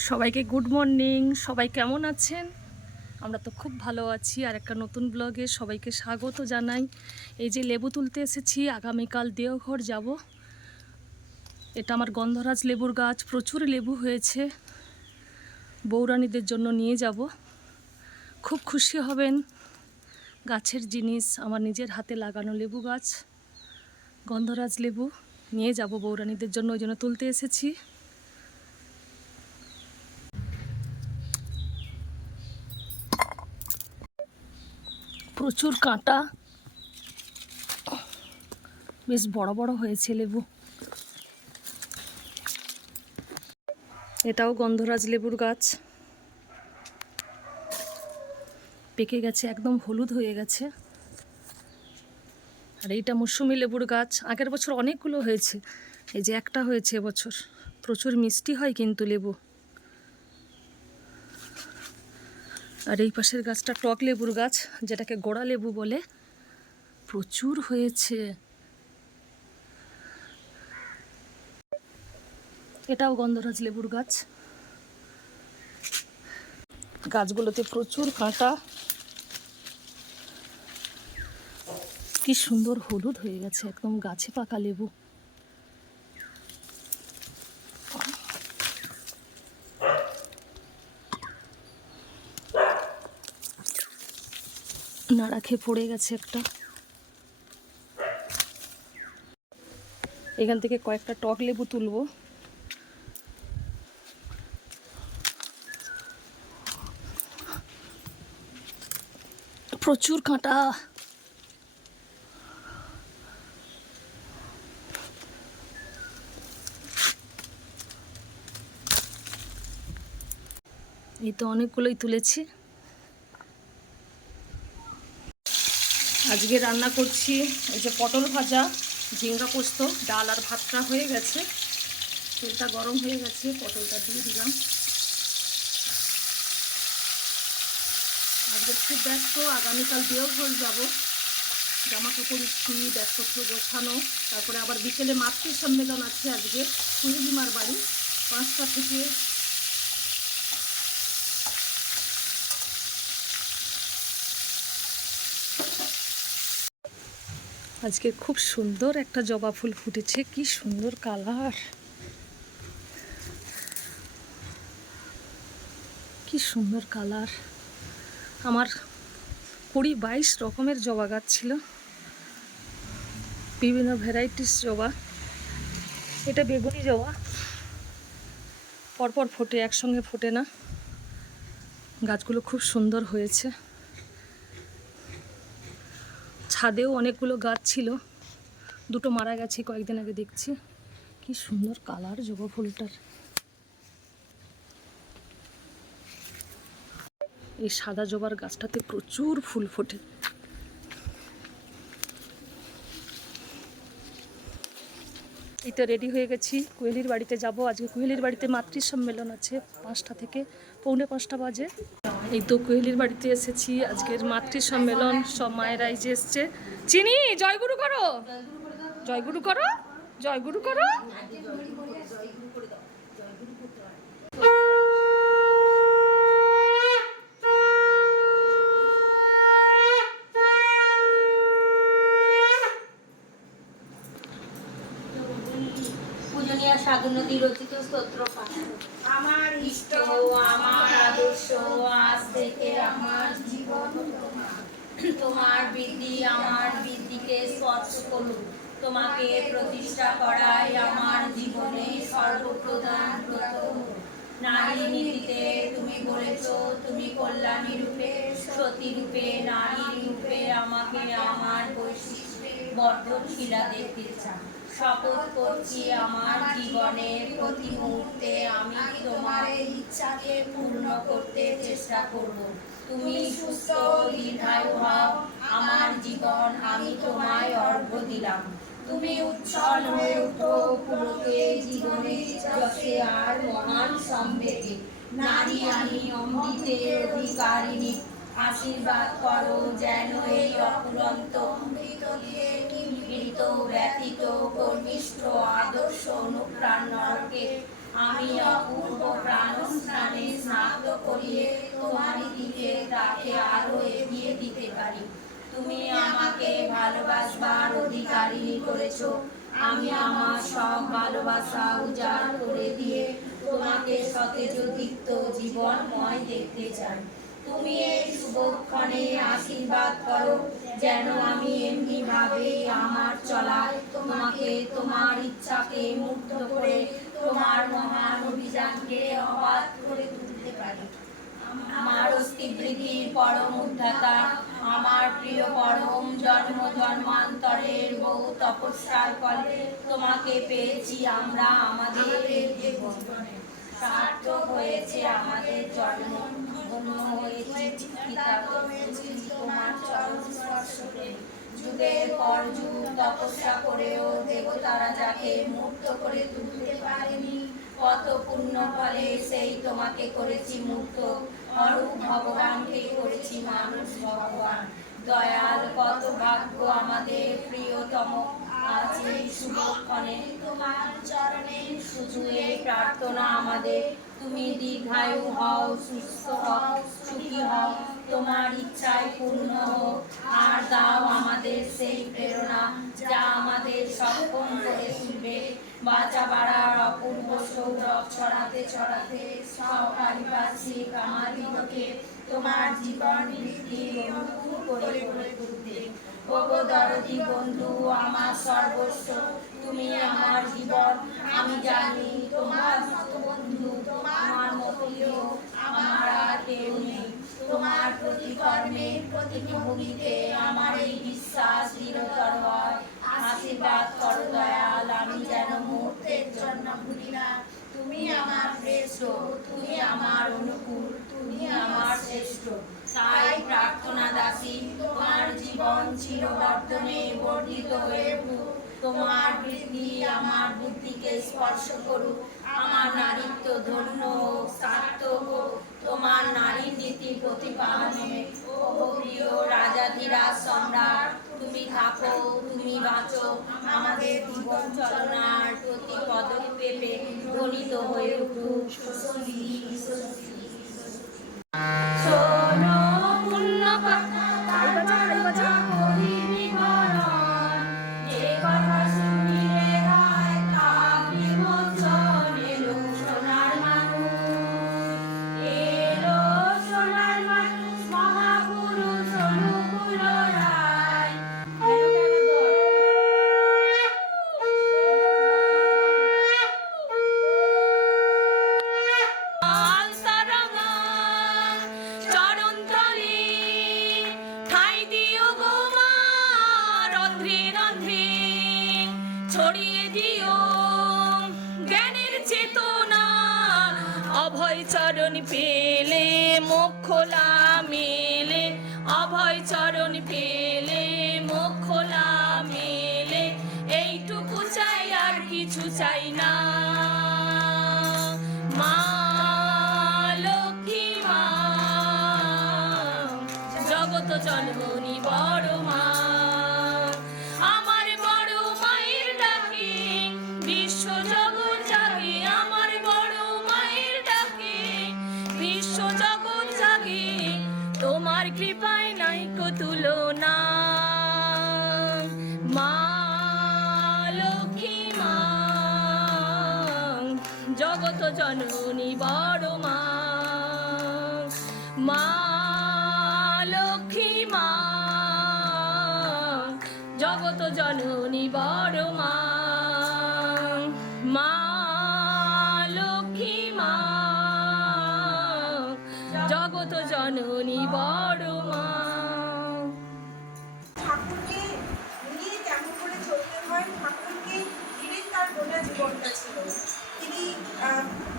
সবাইকে good morning. সবাই কেমন আছেন? আমরা তো খুব ভালো আছি। আর একটা নতুন ব্লগে সবাইকে স্বাগত জানাই। এই যে লেবু তুলতে এসেছি, আগামীকাল দেওঘর যাব। এটা আমার গন্ধরাজ লেবুর গাছ, প্রচুর লেবু হয়েছে। বৌরানীদের জন্য নিয়ে যাব, খুব খুশি হবেন। গাছের জিনিস, আমার নিজের হাতে লাগানো লেবু গাছ, গন্ধরাজ লেবু নিয়ে যাব বৌরানীদের জন্য, ওই জন্য তুলতে এসেছি। প্রচুর কাঁটা, বেশ বড় বড় হয়েছে লেবু। এটাও গন্ধরাজ লেবুর গাছ, পেকে গেছে, একদম হলুদ হয়ে গেছে। আর এইটা মৌসুমি লেবুর গাছ, আগের বছর অনেকগুলো হয়েছে, এই যে একটা হয়েছে এবছর। প্রচুর মিষ্টি হয় কিন্তু লেবু। আর এই পাশের গাছটা টক লেবুর গাছ, যেটাকে গোড়া লেবু বলে, প্রচুর হয়েছে। এটাও গন্ধরাজ লেবুর গাছ। গাছগুলোতে প্রচুর কাঁটা, কি সুন্দর হলুদ হয়ে গেছে, একদম গাছে পাকা লেবু। নাড়া খেয়ে পড়ে গেছে একটা। এখান থেকে কয়েকটা টক লেবু তুলবো। প্রচুর কাঁটা। এই তো অনেকগুলোই তুলেছি। আজকে রান্না করছি এই যে পটল ভাজা, ঝিঙ্গা পোস্ত, ডাল আর ভাতটা হয়ে গেছে। তেলটা গরম হয়ে গেছে, পটলটা দিয়ে দিলাম। আজকে খুব ব্যস্ত, আগামীকাল দেওঘর যাব। জামা কাপড় ইস্ত্রি, ব্যাগপত্র গোছানো, তারপরে আবার বিকেলে মাতৃ সম্মেলন আছে আজকে কুইলিমার বাড়ি, 5টা থেকে। আজকে খুব সুন্দর একটা জবা ফুল ফুটেছে, কি সুন্দর কালার, কি সুন্দর কালার। আমার 20-22 রকমের জবা গাছ ছিল, বিভিন্ন ভ্যারাইটিস জবা। এটা বেগুনি জবা, পরপর ফোটে, একসঙ্গে ফোটে না। গাছগুলো খুব সুন্দর হয়েছে। ছাদেও অনেকগুলো গাছ ছিল, দুটো মারা গেছে কয়েকদিন আগে দেখছি। কি সুন্দর কালার জবা ফুলটার। এই সাদা জবার গাছটাতে প্রচুর ফুল ফোটে। এই তো রেডি হয়ে গেছি, কোয়েলির বাড়িতে যাব। আজকে কোয়েলির বাড়িতে মাতৃ সম্মেলন আছে, 5টা থেকে 4:45 বাজে। এই তো কোয়েলির বাড়িতে এসেছি, আজকের মাতৃ সম্মেলন, সব মায়েরাই যে এসছে। চিনি, জয়গুরু করো, জয়গুরু করো, জয়গুরু করো। পূজনীয় সাধুনদী রচিত স্তোত্র পাঠ। আমার ইষ্ট, আমার আদর্শ, আজ থেকে আমার জীবন তোমার বৃদ্ধি, আমার বৃদ্ধিকে স্পর্শ করুন। তোমাকে প্রতিষ্ঠা করাই আমার জীবনে সর্বপ্রধান ব্রত। নারী নীতিতে তুমি বলেছ, তুমি কল্যাণী রূপে, সতী রূপে, নারী রূপে আমাকে আমার বৈশিষ্ট্যে বর্ধনশীলা দেখতে চাও। শপথ করছি আমার জীবনের প্রতি মুহূর্তে আমি তোমার ইচ্ছাকে পূর্ণ করতে চেষ্টা করব। তুমি সুস্থ দীর্ঘায়ু হও, আমার জীবন আমি তোমায় অর্ঘ্য দিলাম। তুমি উচ্ছল হয়ে উঠো পুলকে জীবনে যশে আর মহান সম্বেগে। নারী আমি অমৃতের অধিকারিণী, আশীর্বাদ করো যেন এই অফুরন্ত অমৃত দিয়ে নিপীড়িত ব্যথিত কর্মিষ্ঠ আদর্শ অনুপ্রাণ নরকে আমি অপূর্ব প্রাণস্থান স্নাত করিয়ে তোমারই দিকে তাকে আরো এগিয়ে দিতে পারি। তুমি আমাকে ভালোবাসবার অধিকারিণী করেছো। আমি আমার সব ভালোবাসা উজাড় করে দিয়ে তোমাকে সতেজ দীপ্ত জীবনময় দেখতে চাই। তুমি এই শুভক্ষণে আশীর্বাদ করো যেন আমি এমনি ভাবে আমার চলায় তোমাকে, তোমার ইচ্ছাকে মুগ্ধ করে তোমার মহান অভিযানকে অবাধ করে তুলতে পারি। আমার অস্তিবৃদ্ধির পরম উদ্ধাতা, আমার প্রিয় পরম, জন্ম জন্মান্তরের বহু তপস্যার ফলে তোমাকে পেয়েছি আমরা। আমাদের এই জীবনে সার্থক হয়েছে আমাদের জন্ম, ধন্য হয়েছি, কৃতার্থ হয়েছি তোমার চরণ স্পর্শ পেয়ে। যুগের পর যুগ তপস্যা করেও দেবতারা যাকে মুক্ত করে তুলতে পারেনি, কত পুণ্য ফলে সেই তোমাকে করেছি মুক্ত। অরূপ ভগবানকে করেছি মানুষ ভগবান। দয়াল, কত ভাগ্য আমাদের প্রিয়তম, আজ এই শুভক্ষণে তোমার চরণে শুধু এই প্রার্থনা আমাদের, তুমি দীর্ঘায়ু হও, সুস্থ হও, সুখী হও, তোমার ইচ্ছায় পূর্ণ হোক। আর দাও আমাদের সেই প্রেরণা যা আমাদের সক্ষম করে তুলবে বাঁচা বাড়ার অপূর্ব সৌরভ ছড়াতে ছড়াতে সহপারিপার্শ্বিক আমাদিগকে তোমার জীবন বৃদ্ধি অনুকূল করে গড়ে তুলতে। ওগো দরদি বন্ধু, আমার সর্বস্ব, তুমি আমার জীবন। আমি জানি তোমার মতো বন্ধু, তোমার মতো কেউ আমার আর কেউ নেই। তোমার প্রতিকর্মে প্রতিটি ভূমিতে আমার এই বিশ্বাস দৃঢ়তর হয়। আশীর্বাদ করো দয়াল, আমি যেন মুহূর্তের জন্য ভুলি না তুমি আমার শ্রেষ্ঠ, তুমি আমার অনুকূল, তুমি আমার শ্রেষ্ঠ। তাই প্রার্থনা দাসী, তোমার জীবন চিরবর্তনে বর্ধিত হয়ে উঠুক। তোমার বৃদ্ধি আমার বুদ্ধিকে স্পর্শ করুক। আমার নারীত্ব ধন্য হোক, সার্থক হোক তোমার নারী নীতি প্রতিপালনে। ও প্রিয় রাজাধিরাজ সম্রাট, তুমি থাকো, তুমি বাঁচো। আমাদের জীবন চলনার প্রতি পদক্ষেপে ধ্বনিত হয়ে উঠুক স্বস্তি, স্বস্তি। শোনো পুণ্য কথা, করিনি বরণ, যে কথা শুনিলে হয় তাপ বিমোচন। এলো সোনার মানুষ, এলো সোনার মানুষ, মহাপুরুষ অনুকূল রায়। চরণতলে ঠাই দিও গো মা, রন্ধ্রে রন্ধ্রে ছড়িয়ে দিও জ্ঞানের চেতনা। অভয় চরণ পেলে মোক্ষলা মেলে, অভয় চরণ পেলে মোক্ষলা মেলে। এইটুকু চাই, আর কিছু চাই না। মা লক্ষ্মী মা, জগত জননী বড় মা, আমার বড় মায়ের ডাকে বিশ্ব জগৎ জাগে। আমার বড় মায়ের ডাকে বিশ্ব জগৎ জাগে। তোমার কৃপায় নাইকো তুলনা। মা লক্ষ্মী মা, জগত জননী বড় মা। মা লক্ষ্মী মা, জগত জননী বড় মা। মা লক্ষ্মী মা, জগত জননী বড় মা। ঠাকুরকে নিয়ে কেমন করে চলতে হয়, ঠাকুরকে ঘিরে তার গোটা জীবনটা ছিল। তিনি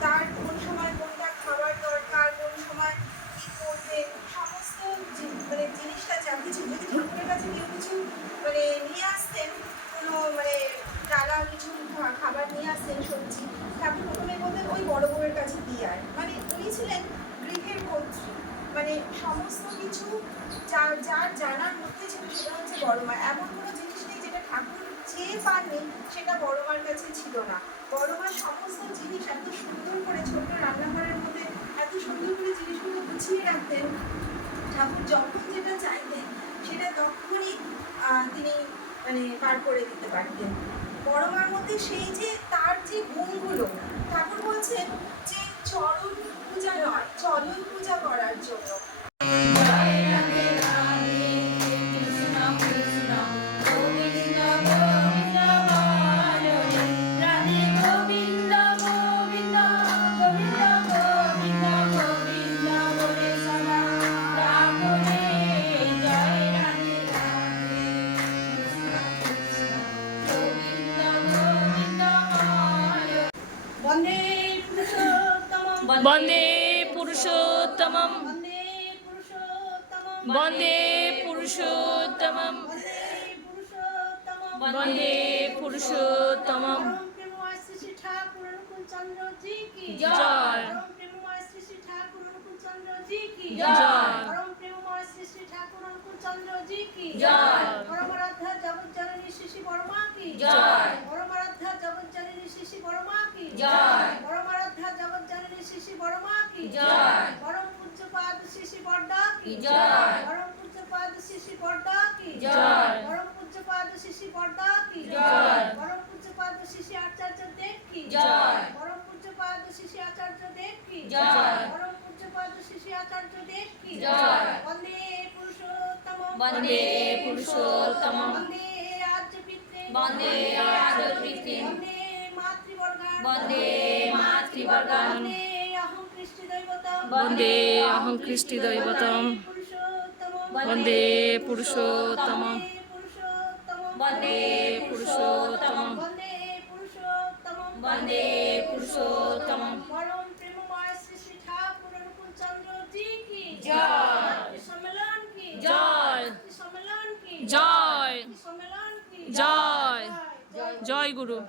তার কোন সময় কোনটা খাবার দরকার, কোন সময় কি করবেন, সমস্ত জিনিসটা যা কিছু, যদি ঠাকুরের কাছে কেউ কিছু নিয়ে আসতেন, কোনো ডালা কিছু খাবার নিয়ে আসতেন, সবজি, ঠাকুর প্রথমে বলতেন ওই বড় বউয়ের কাছে দিয়ে আয়। উনি ছিলেন গৃহের কর্ত্রী। সমস্ত কিছু যার জানার মধ্যে ছিল সেটা হচ্ছে বড় মা। এমন কোনো জিনিস নেই যেটা ঠাকুর চেয়ে পাননি সেটা বড় মার কাছে ছিল না। বড় মার সমস্ত জিনিস এত সুন্দর করে ছোট্ট রান্নাঘরের মধ্যে এত সুন্দর ঠাকুর যখন যেটা চাইতেন সেটা তখনই তিনি মানে বার করে দিতে পারতেন। বড় মার মধ্যে সেই যে তার যে গুণগুলো, ঠাকুর বলছেন যে চরণ পূজা নয়, চরণ পূজা করার জন্য। জয় রাধে রাধে কৃষ্ণ কৃষ্ণ গোবিন্দ গোবিন্দ হরে রাধে গোবিন্দ গোবিন্দ গোবিন্দ গোবিন্দ গোবিন্দ বলে সদা রাখরে। জয় রাধে রাধে কৃষ্ণ কৃষ্ণ গোবিন্দ গোবিন্দ হরে বন্দে পুরুষোত্তমম বন্দে পুরুষোত্তমম বন্দে পুরুষোত্তমম বন্দে পুরুষোত্তমম বন্দে পুরুষোত্তমম শ্রী ঠাকুর অনুকূল চন্দ্র জি কি জয়। শ্রী ঠাকুর অনুকূল চন্দ্র জি কি জয়। শ্রী ঠাকুর অনুকূল চন্দ্র জি কি জয়। পরমারাধ্যা জগজ্জননী শ্রী বর্মা কি জয়। পরমারাধ্যা জগজ্জননী শ্রী বর্মা কি জয়। পরমারাধ্যা জগজ্জননী শ্রী বর্মা কি জয়। পরম পূজ্যপাদ শ্রী বড়দা কি জয়। পরম পূজ্যপাদ শ্রী বড়দা কি জয়। পরম পূজ্যপাদ শ্রী বড়দা কি জয়। পরম পূজ্যপাদ শ্রী আচার্য দেব কি জয়। পরম পূজ্যপাদ শ্রী আচার্য দেব কি জয়। পরম পূজ্যপাদ শ্রী আচার্য দেব কি জয়। বন্দে পুরুষোত্তমম বন্দে পুরুষোত্তমম বন্দে আর্য পিতৃ বন্দে আর্য পিতৃ বন্দে মাতৃবর্গান বন্দে মাতৃবর্গান বন্দে অহং কৃষ্টি দৈবতম বন্দে অহং কৃষ্টি দৈবতম পুরুষোত্তমম বন্দে পুরুষোত্তমম পুরুষোত্তমম বন্দে পুরুষোত্তমম বন্দে পুরুষোত্তমম বন্দে পুরুষোত্তমম পরম প্রেমময় শ্রী শ্রী ঠাকুর অনুকূল চন্দ্র জি কি জয়। সম্মেলন কি জয়। সম্মেলন কি জয়। সম্মেলন কি জয়। জয় গুরু।